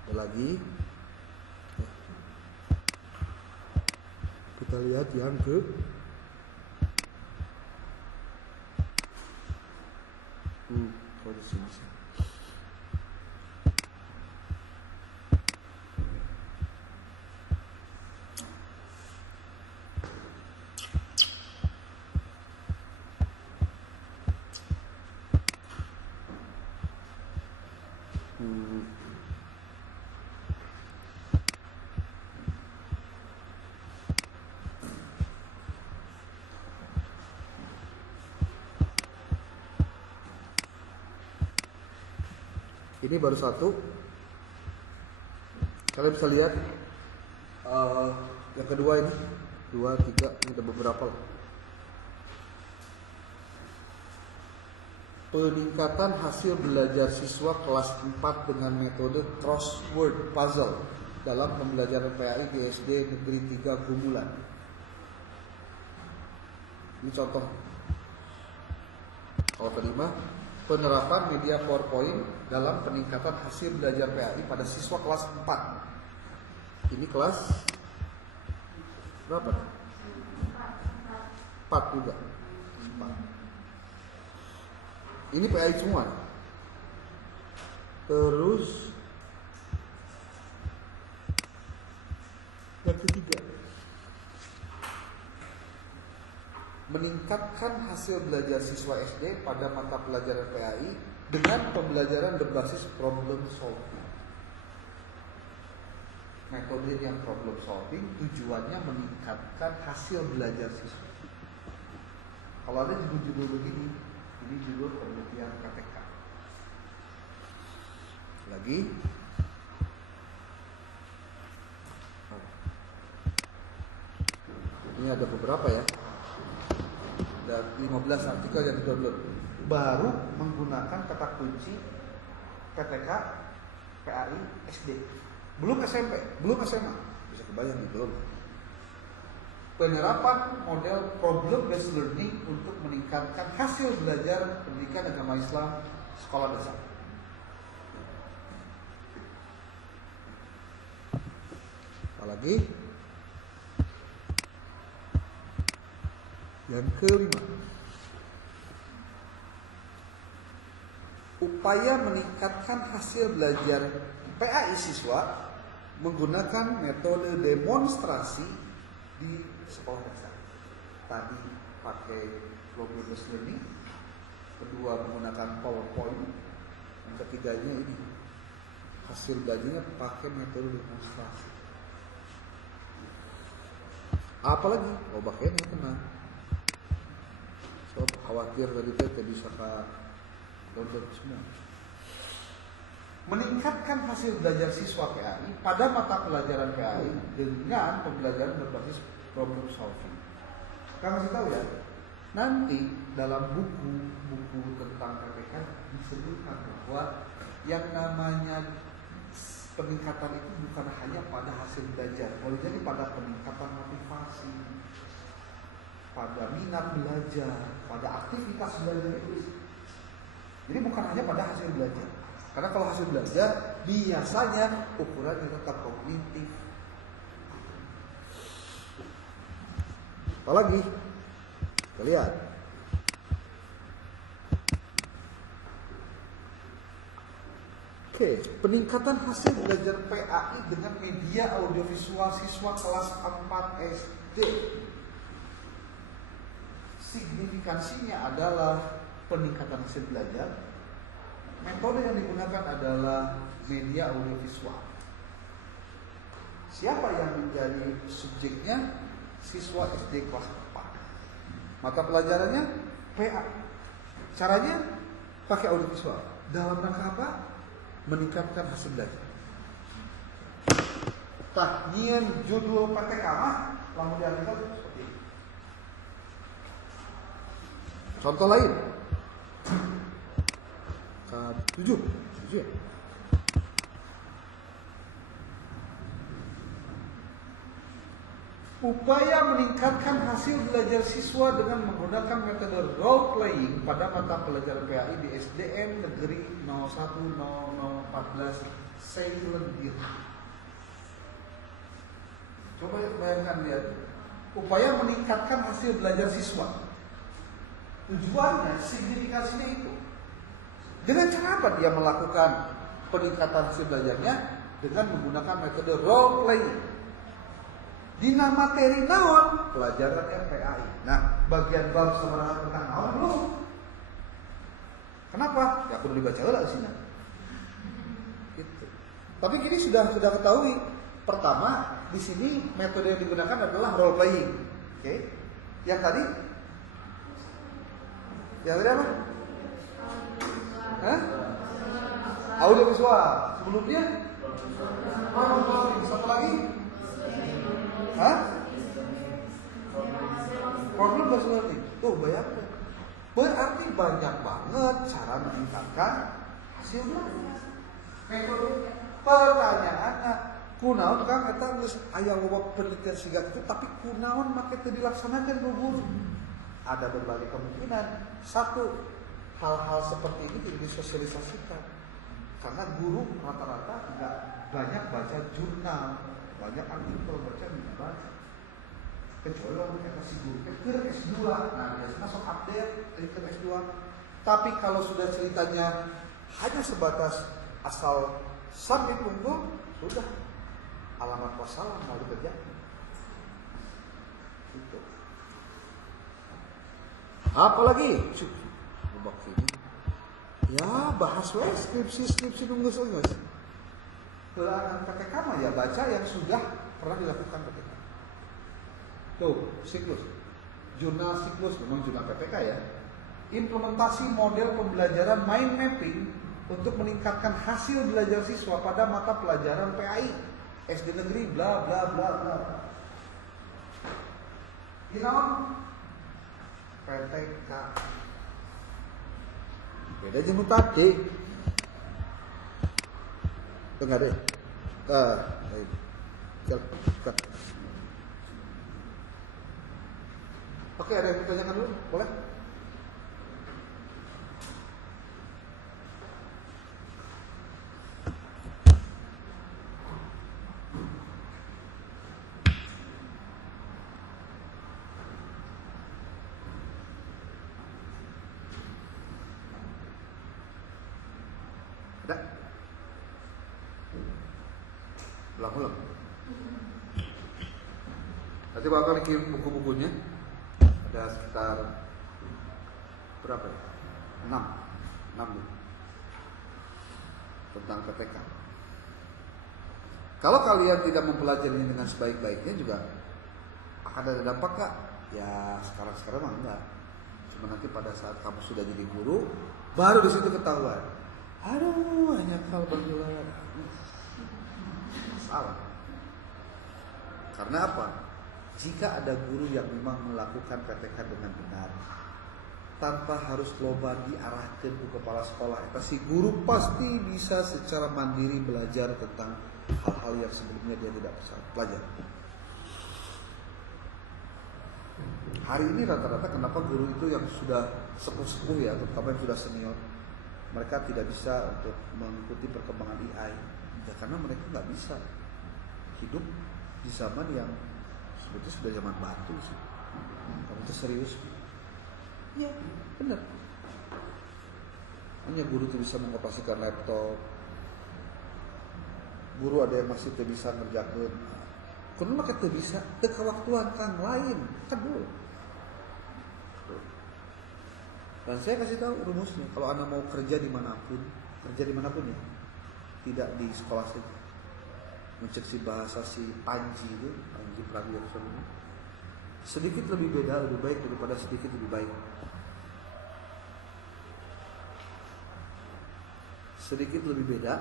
Ada lagi. Kita lihat yang ke di sini. Ini baru 1. Kalian bisa lihat yang kedua ini 2, 3, ini ada beberapa lah. Peningkatan hasil belajar siswa kelas 4 dengan metode crossword puzzle dalam pembelajaran PAI di SD Negeri 3 Gumulan. Ini contoh. Kalau kelima, penerapan media PowerPoint dalam peningkatan hasil belajar PAI pada siswa kelas 4. Ini kelas berapa? 4 juga. 4. Ini PAI semua. Terus yang ketiga, meningkatkan hasil belajar siswa SD pada mata pelajaran PAI dengan pembelajaran berbasis problem solving. Metode yang problem solving tujuannya meningkatkan hasil belajar siswa. Kalau ada judul-judul begini, ini judul penelitian PTK. Lagi, ini ada beberapa ya. Ada 15 artikel yang di-download. Baru menggunakan kata kunci PTK, PAI, SD. Belum SMP, belum SMA. Bisa kebayang nih, belum. Penerapan model problem based learning untuk meningkatkan hasil belajar pendidikan agama Islam sekolah dasar. Apalagi yang kelima, upaya meningkatkan hasil belajar PAI siswa menggunakan metode demonstrasi di sekolah dasar. Tadi pakai problem based learning, kedua menggunakan PowerPoint, yang ketiganya ini hasil belajarnya pakai metode demonstrasi. Apalagi bakainya kena. So khawatir tadi tidak bisa download semua. Meningkatkan hasil belajar siswa PAI pada mata pelajaran PAI dengan pembelajaran berbasis problem solving. Kamu masih tahu ya? Nanti dalam buku tentang PPK disebutkan bahwa yang namanya peningkatan itu bukan hanya pada hasil belajar, boleh jadi pada peningkatan motivasi, pada minat belajar, pada aktivitas belajar itu. Jadi bukan hanya pada hasil belajar. Karena kalau hasil belajar biasanya ukurannya tetap kognitif. Apalagi kita lihat peningkatan hasil belajar PAI dengan media audiovisual siswa kelas 4 SD. Signifikansinya adalah peningkatan hasil belajar. Metode yang digunakan adalah media audiovisual. Siapa yang menjadi subjeknya? Siswa SD kelas 4. Mata pelajarannya PA. Caranya pakai audiovisual. Dalam rangka apa? Meningkatkan hasil belajar. Nyian judul PTK mah lamun diartikan seperti ini. Contoh lain. Ke-7 ya. Upaya meningkatkan hasil belajar siswa dengan menggunakan metode role playing pada mata pelajaran PAI di SDN Negeri 010014 Seilendir. Coba bayangkan lihat. Upaya meningkatkan hasil belajar siswa. Tujuannya, signifikasinya itu. Dengan cara apa dia melakukan peningkatan hasil belajarnya? Dengan menggunakan metode role playing. Dina materi naon pelajaran PAI. Nah, bagian bab sebenarnya tentang naon belum. Kenapa? Ya aku udah dibaca lah sini. Gitu. Tapi gini sudah ketahui. Pertama, di sini metode yang digunakan adalah role playing. Oke. Yang tadi? Yang tadi apa? Hah? Audio visual. Sebelumnya? Satu lagi? Hah? Problem based learning. Tuh bayangkan. Berarti banyak banget cara meningkatkan hasil belajar. Pertanyaannya, kunaon kan kita geus aya loba penelitian siga itu, tapi kunaon make teu dilaksanakan ku guru? Ada berbagai kemungkinan. Satu, hal-hal seperti ini tidak disosialisasikan. Karena guru rata-rata enggak banyak baca jurnal, banyak artikel baca tidak baca. Kecuali kalau kita si guru ke S2, nah biasanya sok update ke S2. Tapi kalau sudah ceritanya hanya sebatas asal submit unggul, sudah alamat wassalam mau dikerjakan. Itu. Apalagi? Bubak ini. Ya bahas skripsi nunggu geus. Heulanan PPK mah ya baca yang sudah pernah dilakukan PPK. Tuh, siklus. Jurnal siklus memang jurnal PPK ya. Implementasi model pembelajaran mind mapping untuk meningkatkan hasil belajar siswa pada mata pelajaran PAI SD negeri bla bla bla bla. Ginaon PTK. Beda jeung tadi. Enggak deh. Oke, ada yang ditanyakan dulu? Boleh? Ada? Ulang-ulang. Nanti bakal kirim buku-bukunya. Ada sekitar berapa ya? 6 tentang PTK. Kalau kalian tidak mempelajarinya dengan sebaik-baiknya juga akan ada dampak gak? Ya sekarang mah enggak. Cuma nanti pada saat kamu sudah jadi guru, baru di situ ketahuan. Aduh, hanya hal berjualan. Salah. Karena apa? Jika ada guru yang memang melakukan PTK dengan benar, tanpa harus loba diarahkan ke kepala sekolah, si guru pasti bisa secara mandiri belajar tentang hal-hal yang sebelumnya dia tidak bisa pelajari. Hari ini rata-rata kenapa guru itu yang sudah sepuh-sepuh ya, terutama yang sudah senior, mereka tidak bisa untuk mengikuti perkembangan AI, ya karena mereka nggak bisa hidup di zaman yang sebetulnya sudah zaman batu sih. Kamu itu serius? Ya, benar. Hanya guru itu bisa mengoperasikan laptop. Guru ada yang masih tidak bisa ngerjakan. Kalau maka tidak bisa, kewaktuan kang lain kan dulu. Dan saya kasih tahu rumusnya. Kalau anda mau kerja dimanapun ya, tidak di sekolah saja. Mencek si bahasa si Panji itu, Panji Pragiwaksono, sedikit lebih beda, lebih baik daripada sedikit lebih baik. Sedikit lebih beda,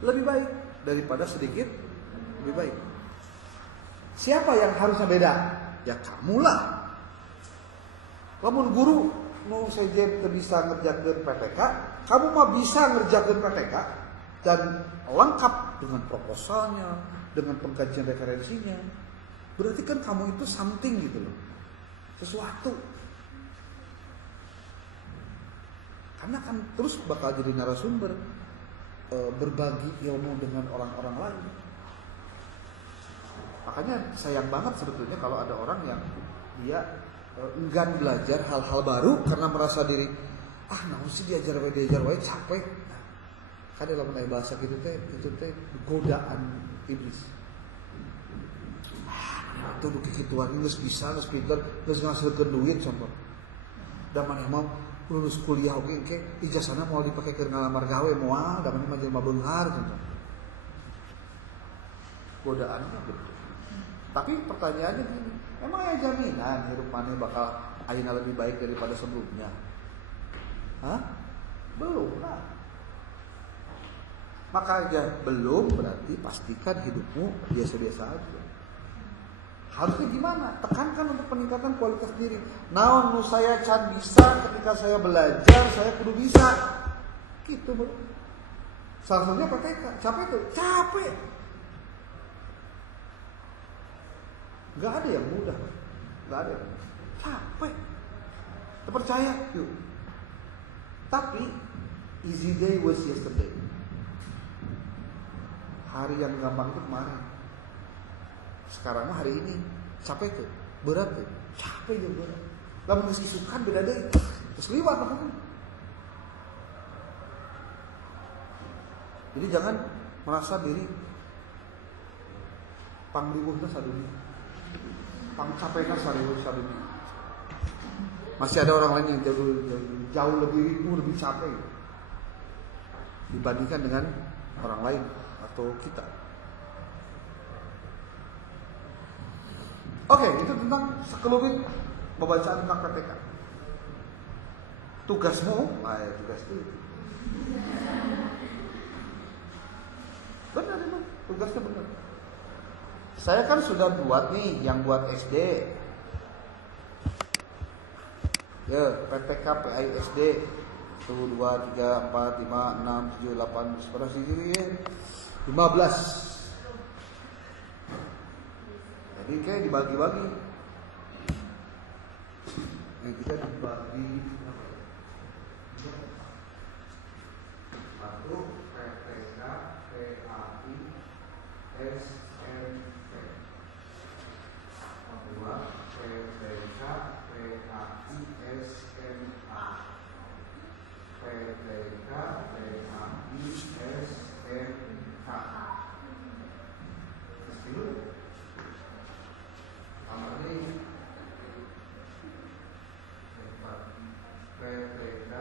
lebih baik daripada sedikit lebih baik. Siapa yang harusnya beda? Ya kamulah. Lamun guru mau saja bisa ngerjakan PTK, kamu mah bisa ngerjakan PTK dan lengkap dengan proposalnya, dengan pengkajian referensinya. Berarti kan kamu itu something gitu loh, sesuatu. Karena kan terus bakal jadi narasumber, berbagi ilmu dengan orang-orang lain. Makanya sayang banget sebetulnya kalau ada orang yang dia enggan belajar hal-hal baru karena merasa diri naon sih diajar wae capek. Kan dalam bahasa gitu itu godaan iblis. Itu begituan geus bisa geus pinter geus ngasilkeun duit contoh. Da maneh mau lulus kuliah oge engke ijazahna mau dipake keur ngalamar gawe moal da maneh mah jelema beunghar contoh. Godaannya betul. Tapi pertanyaannya gini, emang ya jaminan hidup maneh bakal ayeuna lebih baik daripada sebelumnya? Belum lah. Maka aja belum berarti pastikan hidupmu biasa-biasa aja. Harusnya gimana? Tekankan untuk peningkatan kualitas diri. Naon nu saya can bisa ketika saya belajar, saya kudu bisa. Gitu, Bro. Salah satunya PTK. Capek tuh, capek. Gak ada yang mudah, gak ada yang mudah. Capek. Percaya, yuk. Tapi easy day was yesterday. Hari yang gampang itu kemarin. Sekarang mah hari ini. Capek tuh, berat tuh. Capek juga berat. Lamun geus isukan beda deui. Geus liwat makanya. Jadi jangan merasa diri pangliwuhna sadunia. Pangcapekna sadunia. Masih ada orang lain yang jauh lebih ribu, lebih capek dibandingkan dengan orang lain atau kita. Oke, itu tentang sekelumit pembacaan tentang PTK. Tugasmu, tugas itu. Benar, tugasnya benar. Saya kan sudah buat nih yang buat SD. Ya, PTK PAI SD 1 2 3 4 5 6 7 8 seberapa sih ya? 15. Jadi kayak dibagi-bagi. Yang kita dibagi satu PTK PAI SMP, dua PTK PAI SMA, PTK PAI SMK. Itu sama ini PTK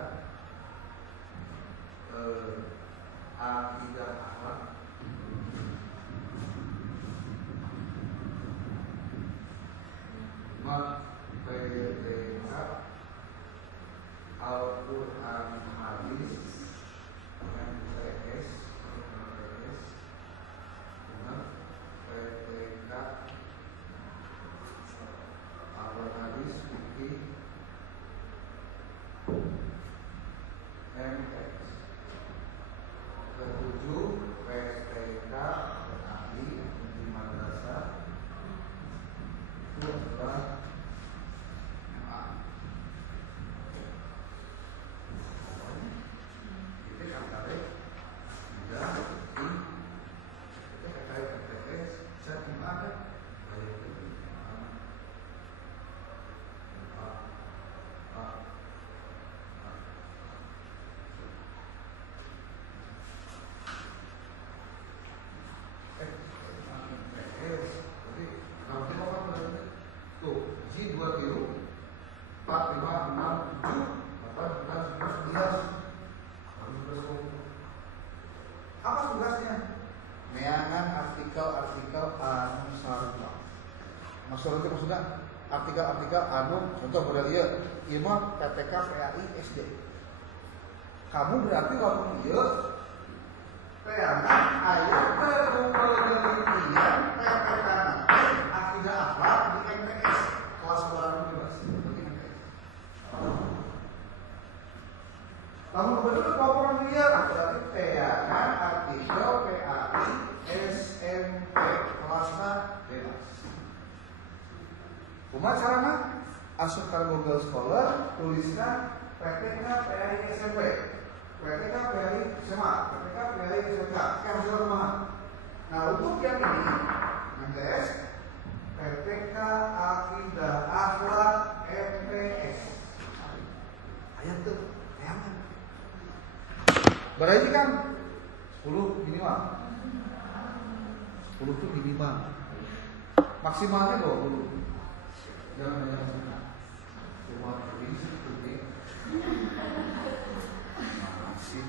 Akidah Akhlak, PTK Al-Quran Hadis MTS, PTK Al-Quran Hadis Fikih MX. Ketujuh PTK ahli di madrasah. Itu adalah MA. Itu kata tidak itu kata PTS saya MA kan. Apa tugasnya? Meangan artikel-artikel anu sarua. Maksudnya itu maksudnya artikel-artikel anu contoh model ieu, ieu mah PTK PAI SD. Kamu berarti waktu ieu peangan aya penelitian PTK akidah akhlak di MTS kelas orang bebas. Kamu betul laporan dia berarti peangan artikel PAI SMP kelasnya bebas. Kumaha carana? Asup ka Google Scholar, tuliskan PTK PAI SMP, PTK PAI SMA, PTK PAI SMK. Hasil kumaha? Nah untuk yang ini MTS PTK Akidah Akhlak MTS. Ayat tuh, peangan. Berarti kan 10 minimal. 10 itu minimal. Maksimalnya 20. Jangan cuma ini sih masih.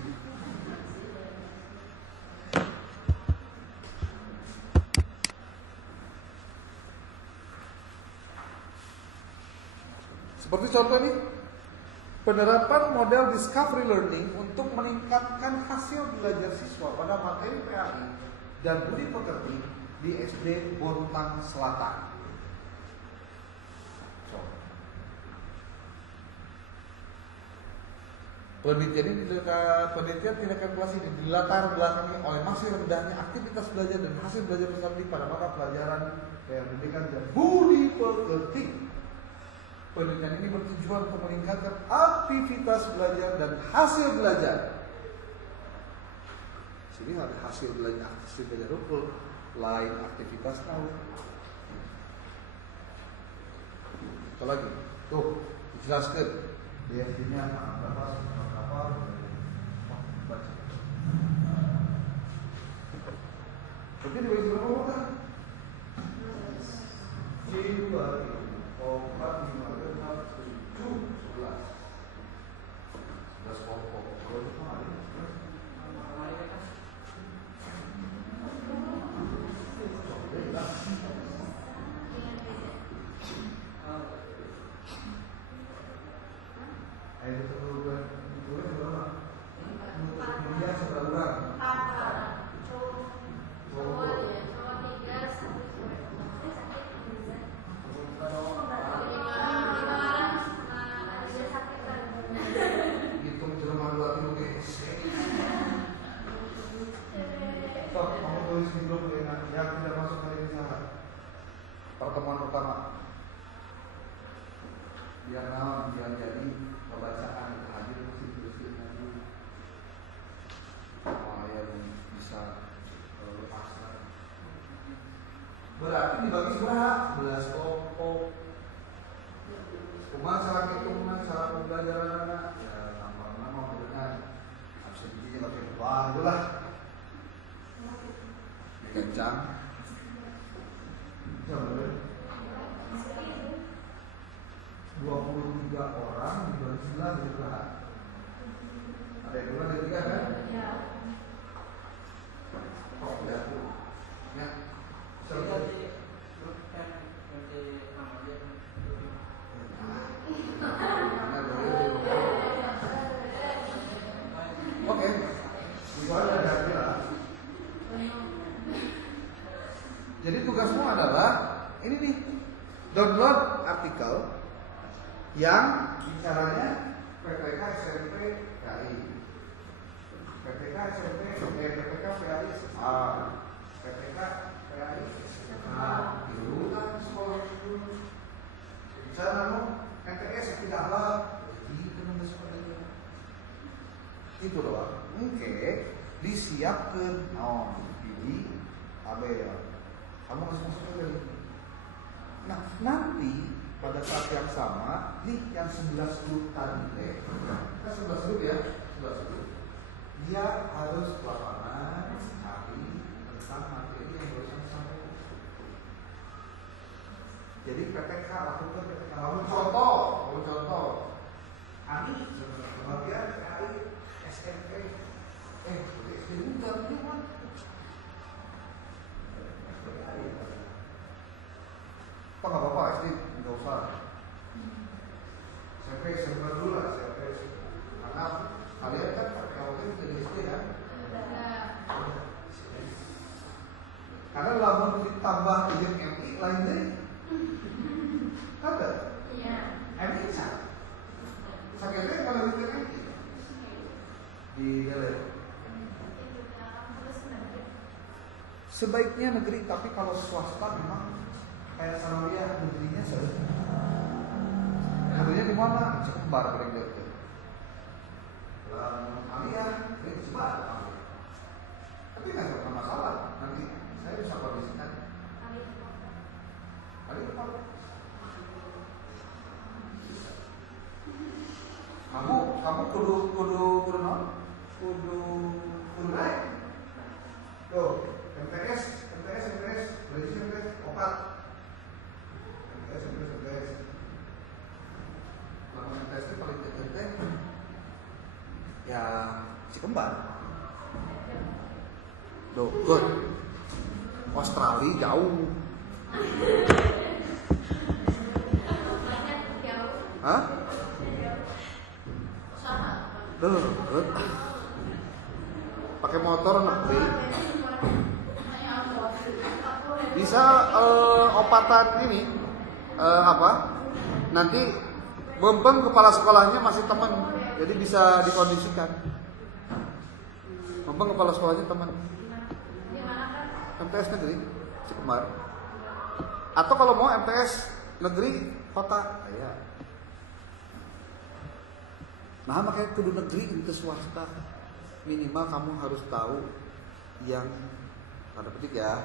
Seperti contoh ini, penerapan model discovery learning untuk meningkatkan hasil belajar siswa pada materi PAI dan budi pekerti di SD Bontang Selatan. Penelitian tindakan kelas ini dilatar belakangi oleh masih rendahnya aktivitas belajar dan hasil belajar peserta pada mata pelajaran pendidikan dan budi pekerti. Penelitian ini bertujuan untuk meningkatkan aktivitas belajar dan hasil belajar. Sini ada hasil belajar rumput, lain aktivitas tahu. Apa lagi? Tuh, dijelaskan. DFT-nya berapa? Baca. Oke, dibagi berapa kan? C2 4 5 6 7 11 pokok. Kalau itu mah ada. Ayo berapa? Dia seberapa? Cowok 3 1 tapi dibagi seberapa? 11 kelompok. Kumaha cara hitungan, cara pembelajaran, ya tambah nama dengan absensinya pakai doang itulah. Kencang. Coba 23 orang dibagi 11 jadi berapa? Ada yang 2 ada 3 kan? Iya. Oh, ya. Ya. Oke, itu ada dari lah. Jadi tugasmu adalah ini nih, download artikel yang bicaranya PPK SMP KI, PPK SMP, PPK PAI A, PPK PAI A, diurutan sekolah itu. Bicara lo MTS tidak apa, itu nomor sekolahnya. Itu doang. Oke, disiapkan. Oh, ini AB ya. Kamu harus masuk lagi. Nah, nanti pada saat yang sama, nih yang 11 grup tadi deh. Kita 11 grup ya, 11 grup. Dia harus lapangan cari tentang materi yang barusan disampaikan. Jadi PPK lakukan PPK. Kamu contoh. Ani bagian KI SMP. SD juga gimana? Apa nggak apa-apa SD nggak usah. SMP dulu lah SMP. Karena kalian kan kalau dari SD kan. Karena lamun ditambah izin MI lain deh. Kata? Iya. MI bisa. Sakitnya kalau izin MI di dalam. Sebaiknya negeri, tapi kalau swasta memang kayak Sanawiyah negerinya sering. Negerinya di mana? Cekembar paling dekat. Aliyah, ini Jembar. Tapi nggak ada masalah. Nanti saya bisa kondisikan. Aliyah. Kamu kudu naik. Tuh. MTS, berarti MTS opat. MTS. Kalau MTS itu paling dekat ya Cekembar. Loh, good. Australia jauh. Hah? Loh, good. Pakai motor negeri. Bisa opatan ini nanti bempeng kepala sekolahnya masih teman, jadi bisa dikondisikan. Bempeng kepala sekolahnya teman. MTS negeri Cekembar. Atau kalau mau MTS negeri kota, ya. Nah, makanya kudu negeri itu swasta. Minimal kamu harus tahu yang tanda petik ya.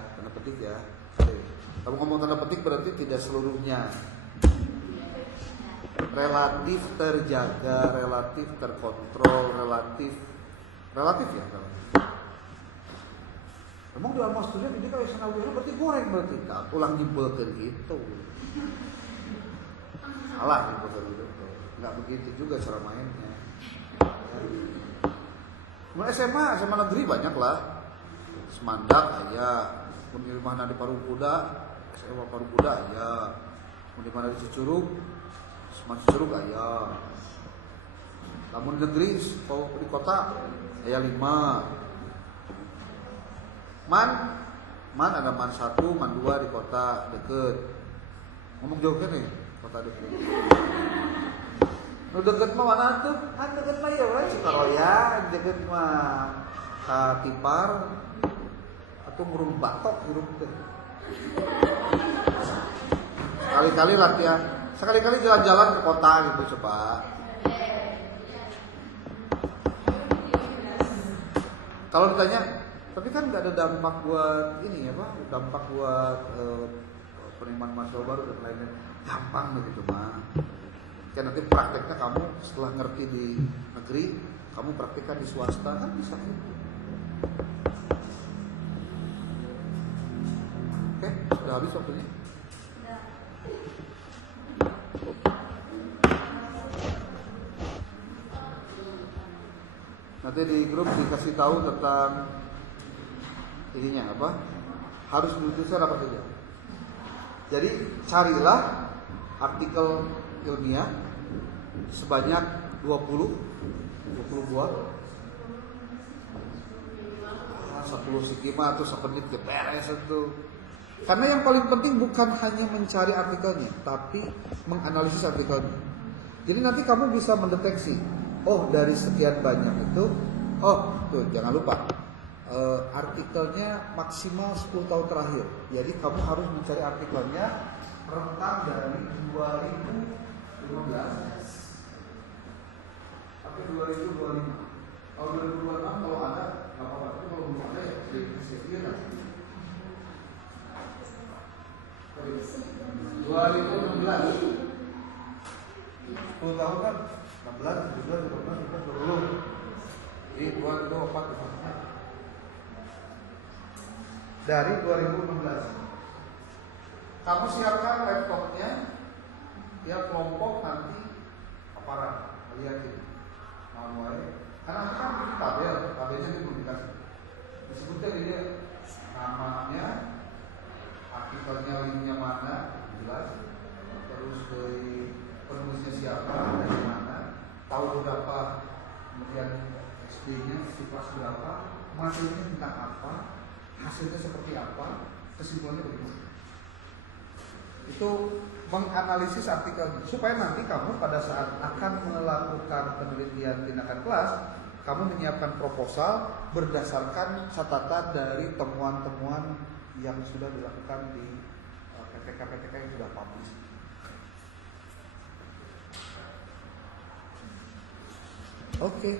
Kamu ngomong tanda petik berarti tidak seluruhnya. Relatif terjaga, relatif terkontrol, relatif ya. Emang di alma studio ini kalau Sanawiyah berarti goreng berarti. Ulang nyimpulkan gitu. Salah nyimpulkan gitu. Enggak begitu juga cara mainnya. Mulai SMA negeri banyak lah. Semandak aja. Di mana di Parungkuda, SMA Parungkuda ya. Di mana di Cicurug, SMA Cicurug ya. Namun negeri, kalau di kota ya 5. Man ada man 1, man 2 di kota deket. Ngomong jauh kan nih, kota deket. Nu deket mah mana tuh? Kan deket mah ya we Cikaroya, deket mah Katipar. Atau ngurung batok ngurung teh. Sekali-kali latihan, sekali-kali jalan-jalan ke kota gitu coba. Kalau ditanya, tapi kan nggak ada dampak buat ini ya Pak, dampak buat penerimaan mahasiswa baru dan lain-lain, gampang begitu mah. Kan nanti prakteknya kamu setelah ngerti di negeri, kamu praktekkan di swasta kan bisa gitu. Oke, sudah habis waktunya. Nanti di grup dikasih tahu tentang ininya apa? Harus menuliskan apa saja. Jadi carilah artikel ilmiah sebanyak 20 buah. 10 sikima atau sepenit ke beres itu. Karena yang paling penting bukan hanya mencari artikelnya, tapi menganalisis artikelnya. Jadi nanti kamu bisa mendeteksi, oh dari sekian banyak itu, oh tuh jangan lupa artikelnya maksimal 10 tahun terakhir. Jadi kamu harus mencari artikelnya rentang dari 2015 sampai 2025. Kalau 2026 kalau ada nggak apa-apa, tapi kalau belum ada ya di nanti. 2016 10 tahun kan 16, 17, 18, 19, 20 ini 2024 dari 2016 kamu siapkan laptopnya ya kelompok nanti aparat lihat ini karena kan itu tabelnya itu belum dikasih disebutnya dia namanya artikelnya linknya mana jelas terus dari penulisnya siapa dari mana tahun berapa kemudian SD-nya kelas berapa materinya tentang apa hasilnya seperti apa kesimpulannya bagaimana itu menganalisis artikel supaya nanti kamu pada saat akan melakukan penelitian tindakan kelas kamu menyiapkan proposal berdasarkan catatan dari temuan-temuan yang sudah dilakukan di PPK yang sudah publish. Oke.